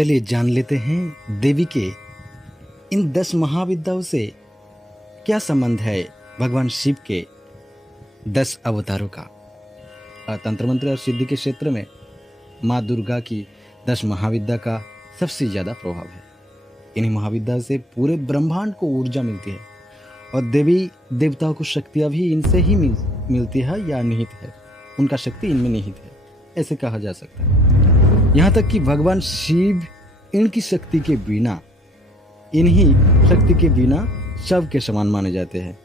चलिए जान लेते हैं देवी के इन 10 महाविद्याओं से क्या संबंध है भगवान शिव के 10 अवतारों का। तंत्र मंत्र और सिद्धि के क्षेत्र में माँ दुर्गा की 10 महाविद्या का सबसे ज़्यादा प्रभाव है। इन्हीं महाविद्या से पूरे ब्रह्मांड को ऊर्जा मिलती है और देवी देवताओं को शक्तियाँ भी इनसे ही मिलती है या निहित है, उनका शक्ति इनमें निहित है, ऐसे कहा जा सकता है। यहाँ तक कि भगवान शिव इनकी शक्ति के बिना, इन्हीं शक्ति के बिना शव के समान माने जाते हैं,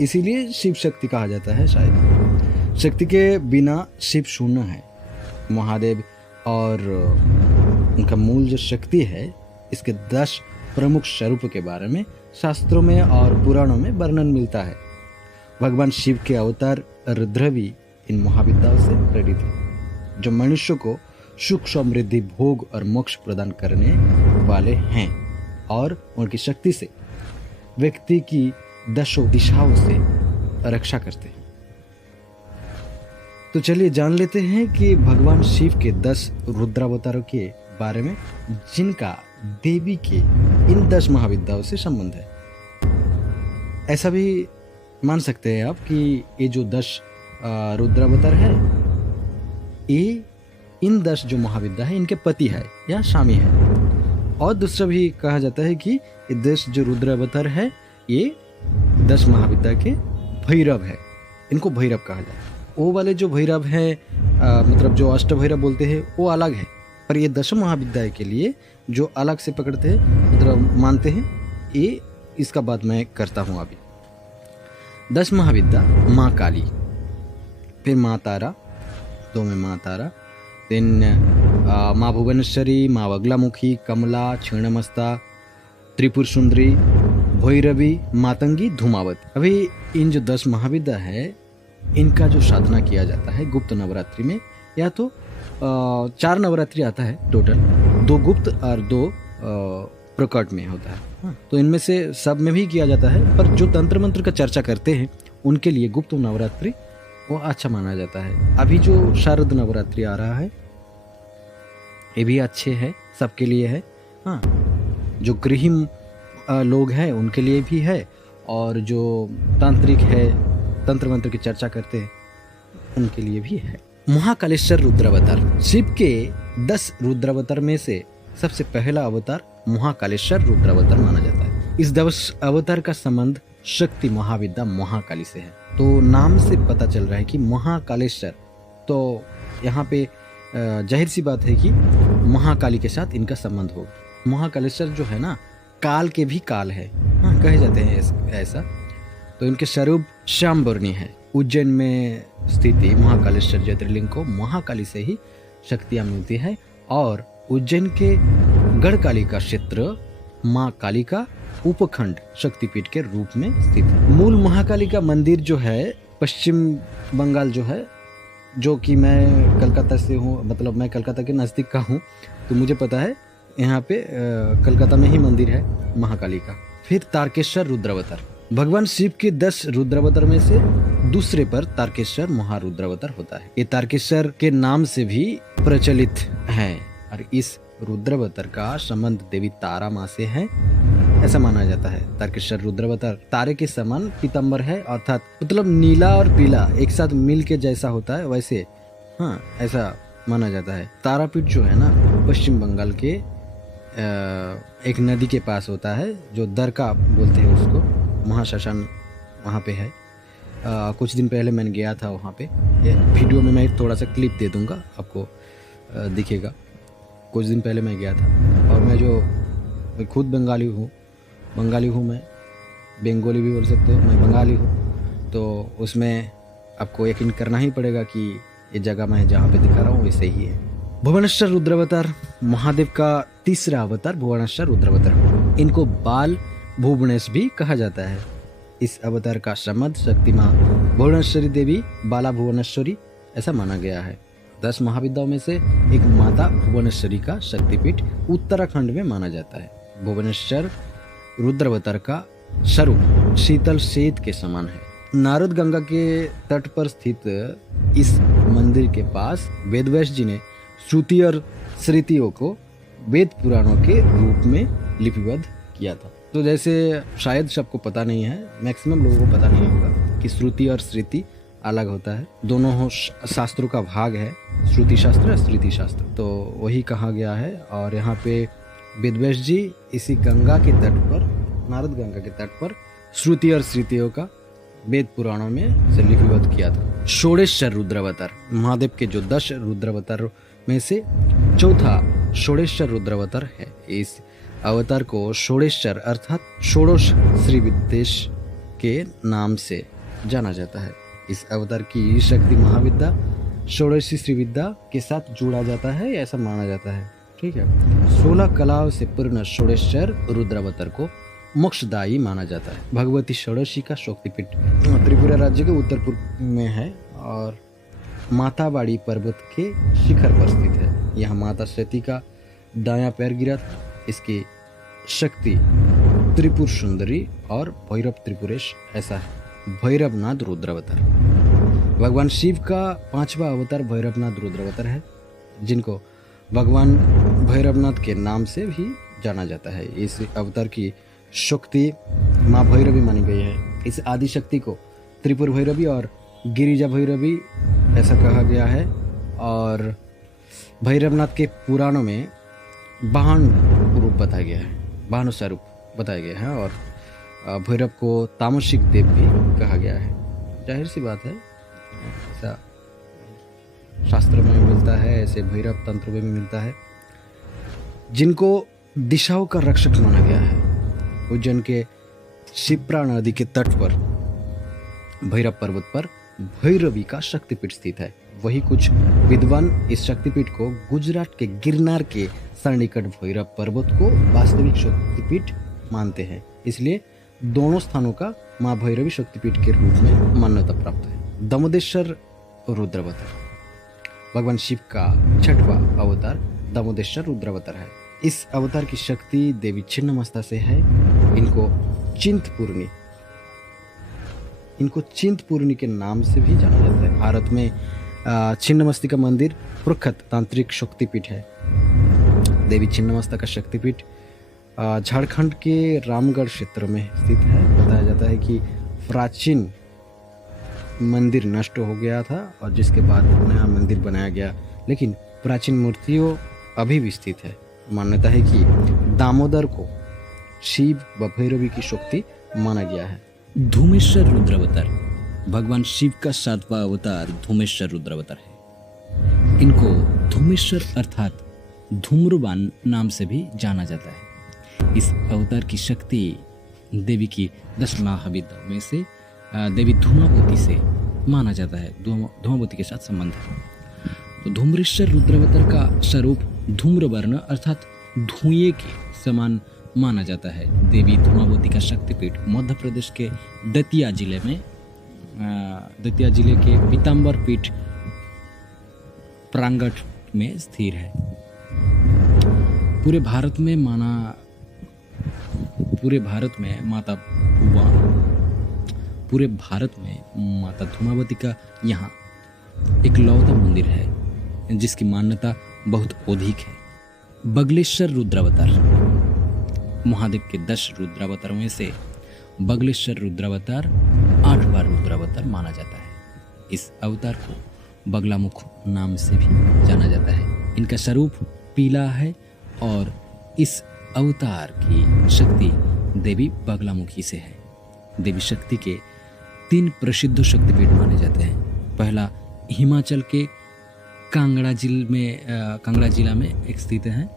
इसीलिए शिव शक्ति कहा जाता है। शायद शक्ति के बिना शिव शून्य है। महादेव और उनका मूल जो शक्ति है, इसके 10 प्रमुख स्वरूप के बारे में शास्त्रों में और पुराणों में वर्णन मिलता है। भगवान शिव के अवतार रुद्र भी इन महाविद्याओं से प्रेरित है, जो मनुष्य को सुख समृद्धि भोग और मोक्ष प्रदान करने वाले हैं और उनकी शक्ति से व्यक्ति की 10 दिशाओं से रक्षा करते हैं। तो चलिए जान लेते हैं कि भगवान शिव के 10 रुद्रावतारों के बारे में, जिनका देवी के इन 10 महाविद्याओं से संबंध है। ऐसा भी मान सकते हैं आप कि ये जो 10 रुद्रावतार है, ये इन 10 जो महाविद्या है इनके पति है या स्वामी है। और दूसरा भी कहा जाता है कि ये 10 जो रुद्रावतार है ये 10 महाविद्या के भैरव है, इनको भैरव कहा जाता है। वो वाले जो भैरव है मतलब जो अष्ट भैरव बोलते हैं वो अलग है, पर ये 10 महाविद्या के लिए जो अलग से पकड़ते हैं मतलब मानते हैं, ये इसका बात मैं करता हूँ अभी। 10 महाविद्या माँ काली, फिर माँ तारा, 2 में माँ तारा, देन माँ भुवनेश्वरी, माँ बगलामुखी, कमला, क्षीणमस्ता, त्रिपुर सुंदरी, भैरवी, मातंगी, धूमावत। अभी इन जो 10 महाविद्या है इनका जो साधना किया जाता है गुप्त नवरात्रि में, या तो 4 नवरात्रि आता है टोटल, 2 गुप्त और 2 प्रकट में होता है। तो इनमें से सब में भी किया जाता है, पर जो तंत्र मंत्र का चर्चा करते हैं उनके लिए गुप्त नवरात्रि वो अच्छा माना जाता है। अभी जो शारद नवरात्रि आ रहा है ये भी अच्छे है, सबके लिए है। हाँ, जो गृहिणी लोग हैं उनके लिए भी है, और जो तांत्रिक है, तंत्र मंत्र की चर्चा करते हैं उनके लिए भी है। महाकालेश्वर रुद्रावतार, शिव के 10 रुद्रावतार में से सबसे पहला अवतार महाकालेश्वर रुद्रावतार माना जाता है। इस 10 अवतार का संबंध शक्ति महाविद्या महाकाली से है। तो नाम से पता चल रहा है कि महाकालेश्वर, तो यहाँ पे जाहिर सी बात है कि महाकाली के साथ इनका संबंध होगा। महाकालेश्वर जो है ना, काल के भी काल है, हाँ कहे जाते हैं ऐसा। तो इनके स्वरूप श्यामवर्णी है। उज्जैन में स्थित महाकालेश्वर ज्योतिर्लिंग को महाकाली से ही शक्तियाँ मिलती है, और उज्जैन के गढ़कालिका क्षेत्र माँ काली का उपखंड शक्तिपीठ के रूप में स्थित है। मूल महाकालिका मंदिर जो है पश्चिम बंगाल जो है, जो कि मैं कलकत्ता से हूँ, मतलब मैं कलकत्ता के नज़दीक का हूँ, तो मुझे पता है यहाँ पे कलकत्ता में ही मंदिर है महाकाली का। फिर तारकेश्वर रुद्रावतार, भगवान शिव के 10 रुद्रावतार में से दूसरे पर तारकेश्वर महारुद्रावतार होता है। ये तारकेश्वर के नाम से भी प्रचलित है, और इस रुद्रावतार का संबंध देवी तारा माँ से है, ऐसा माना जाता है। तारकेश्वर रुद्रावतार तारे के समान पीताम्बर है, अर्थात मतलब नीला और पीला एक साथ मिल के जैसा होता है वैसे, हाँ ऐसा माना जाता है। तारापीठ जो है ना, पश्चिम बंगाल के एक नदी के पास होता है, जो दरका बोलते हैं उसको, महाश्मशान वहाँ पे है। कुछ दिन पहले मैंने गया था वहाँ पे, वीडियो में मैं थोड़ा सा क्लिप दे दूँगा आपको, दिखेगा। कुछ दिन पहले मैं गया था, और मैं खुद बंगाली हूँ मैं, बंगाली भी बोल सकते हो, मैं बंगाली हूँ, तो उसमें आपको यकीन करना ही पड़ेगा कि ये जगह मैं जहाँ पे दिखा रहा हूँ ये सही है। भुवनेश्वर रुद्रावतार, महादेव का तीसरा अवतार भुवनेश्वर रुद्रावतार, इनको बाल भुवनेश भी कहा जाता है। इस अवतार का संबंध शक्ति माँ भुवनेश्वरी देवी बाला भुवनेश्वरी ऐसा माना गया है। 10 महाविद्याओं में से एक माता भुवनेश्वरी का शक्तिपीठ उत्तराखंड में माना जाता है। भुवनेश्वर रुद्रावतार का स्वरूप शीतल सेत के समान है। नारद गंगा के तट पर स्थित इस मंदिर के पास वेदव्यास जी ने श्रुति और स्मृतियों को वेद पुराणों के रूप में लिपिबद्ध किया था। तो जैसे शायद सबको पता नहीं है, मैक्सिमम लोगों को पता नहीं होगा कि श्रुति और स्मृति अलग होता है। दोनों शास्त्रों का भाग है, श्रुति शास्त्र और स्मृति शास्त्र। तो वही कहा गया है। और यहाँ पे वेदव्यास जी इसी गंगा के तट पर, नारद गंगा के तट पर श्रुति और स्मृतियों का वेद पुराणों में से लिपिबद्ध किया था। षोडेश्वर रुद्रावतार, महादेव के जो 10 रुद्रावतार में से चौथा षोडेश्वर रुद्रावतार है। इस अवतार को षोडेश्वर अर्थात षोडश श्री विद्येश के नाम से जाना जाता है। इस अवतार की शक्ति महाविद्या षोडशी श्री विद्या के साथ जोड़ा जाता है, ऐसा माना जाता है। ठीक है। 16 कलाओं से पूर्ण षोडेश्वर रुद्रावतार को मोक्षदायी माना जाता है। भगवती षोडशी का शक्तिपीठ त्रिपुरा राज्य के उत्तर पूर्व में है और माताबाड़ी पर्वत के शिखर पर स्थित है। यह माता सती का दायां पैर गिरा था। इसकी शक्ति त्रिपुर सुंदरी और भैरव त्रिपुरेश ऐसा है। भैरवनाथ रुद्रावतार भगवान शिव का 5वां अवतार भैरवनाथ रुद्रावतार है, जिनको भगवान भैरवनाथ के नाम से भी जाना जाता है। इस अवतार की शक्ति माँ भैरवी मानी गई है। इस आदि शक्ति को त्रिपुर भैरवी और गिरिजा भैरवी ऐसा कहा गया है। और भैरवनाथ के पुराणों में वाहन रूप बताया गया है, वाहन स्वरूप बताया गया है। और भैरव को तामसिक देव भी कहा गया है। जाहिर सी बात है, ऐसा शास्त्र में मिलता है, ऐसे भैरव तंत्र में मिलता है, जिनको दिशाओं का रक्षक माना गया है। उज्जैन के शिप्रा नदी के तट पर भैरव पर्वत पर भैरवी का शक्तिपीठ स्थित है। वही कुछ विद्वान इस शक्तिपीठ को गुजरात के गिरनार के सन्निकट भैरव पर्वत को वास्तविक शक्तिपीठ मानते हैं। इसलिए दोनों स्थानों का माँ भैरवी शक्तिपीठ के रूप में मान्यता प्राप्त है। दामोदेश्वर रुद्रावतार भगवान शिव का 6वां अवतार दामोदेश्वर रुद्रावतार है। इस अवतार की शक्ति देवी छिन्नमस्ता से है। इनको चिंतपूर्णी के नाम से भी जाना जाता है। भारत में छिन्नमस्तिका मंदिर प्रख्यात तांत्रिक शक्तिपीठ है। देवी छिन्नमस्ता का शक्तिपीठ झारखंड के रामगढ़ क्षेत्र में स्थित है। बताया जाता है कि प्राचीन मंदिर नष्ट हो गया था और जिसके बाद नया मंदिर बनाया गया, लेकिन प्राचीन मूर्तियों अभी भी स्थित है। मान्यता है कि दामोदर को शिव व भैरवी की शक्ति माना गया है। धूमेश्वर रुद्रावतार भगवान शिव का 7वां अवतार धूमेश्वर रुद्रावतार है। इनको धूमेश्वर अर्थात धूम्रवान नाम से भी जाना जाता है। इस अवतार की शक्ति देवी की 10 महाविद्याओं में से देवी धूमावती से माना जाता है। धूमावती के साथ संबंध है। तो धूम्रेश्वर रुद्रावतार का स्वरूप धूम्रवर्ण अर्थात धुएं के समान माना जाता है। देवी धूमावती का शक्तिपीठ मध्य प्रदेश के दतिया जिले के पीताम्बर पीठ प्रांगण में स्थिर है। पूरे भारत में माता धूमावती का यहाँ इकलौता मंदिर है, जिसकी मान्यता बहुत अधिक है। बगलेश्वर रुद्रावतार महादेव के 10 रुद्रावतारों में से बगलेश्वर रुद्रावतार 8वां रुद्रावतार माना जाता है। इस अवतार को बगलामुख नाम से भी जाना जाता है। इनका स्वरूप पीला है और इस अवतार की शक्ति देवी बगलामुखी से है। देवी शक्ति के 3 प्रसिद्ध शक्तिपीठ माने जाते हैं। पहला हिमाचल के कांगड़ा जिला में एक स्थित है,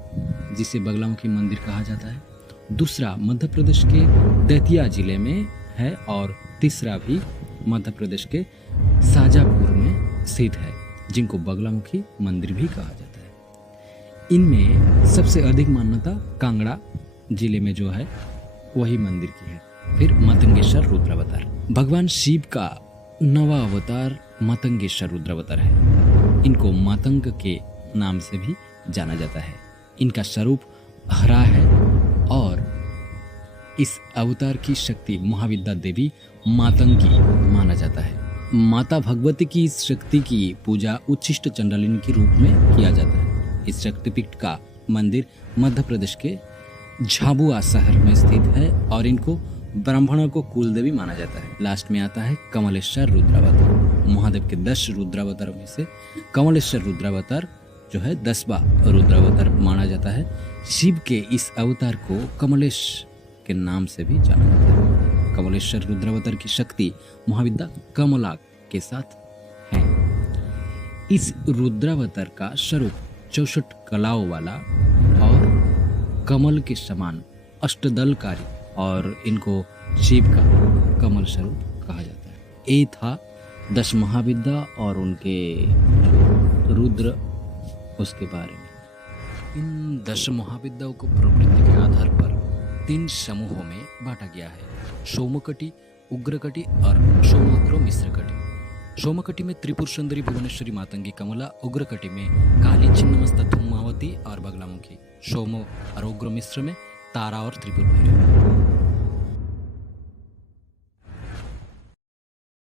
जिसे बगलामुखी मंदिर कहा जाता है। दूसरा मध्य प्रदेश के दतिया जिले में है और तीसरा भी मध्य प्रदेश के शाजापुर में स्थित है, जिनको बगलामुखी मंदिर भी कहा जाता है। इनमें सबसे अधिक मान्यता कांगड़ा जिले में जो है वही मंदिर की है। फिर मतंगेश्वर रुद्रावतार भगवान शिव का 9वां अवतार मतंगेश्वर रुद्रावतार है। इनको मातंग के नाम से भी जाना जाता है। इनका स्वरूप हरा है और इस अवतार की शक्ति महाविद्या देवी मातंगी माना जाता है। माता भगवती की इस शक्ति की पूजा उच्छिष्ट चंडालिनी के रूप में किया जाता है। इस शक्तिपीठ का मंदिर मध्य प्रदेश के झाबुआ शहर में स्थित है और इनको ब्राह्मणों को कुल देवी माना जाता है। लास्ट में आता है कमलेश्वर रुद्रावतार। महादेव के 10 रुद्रावतारों में से कमलेश्वर रुद्रावतार जो है 10वां रुद्रावतार माना जाता है। शिव के इस अवतार को कमलेश के नाम से भी जाना जाता है। कमलेश्वर रुद्रावतार की शक्ति महाविद्या कमला के साथ है। इस रुद्रावतार का स्वरूप 64 कलाओं वाला और कमल के समान अष्टदलकारी और इनको शिव का कमल स्वरूप कहा जाता है। ये था 10 महाविद्या और उनके जो रुद्र उसके बारे में। इन 10 महाविद्याओं को प्रवृत्ति के आधार पर 3 समूहों में बांटा गया है। सोमकटी, उग्रकटी और सोमोग्र मिश्रकटी। सोमकटी में त्रिपुर सुंदरी भुवनेश्वरी मातंगी कमला, उग्रकटी में काली छिन्नमस्ता धूमावती और बगलामुखी, सोमो और उग्र मिश्र में तारा और त्रिपुर भैरव।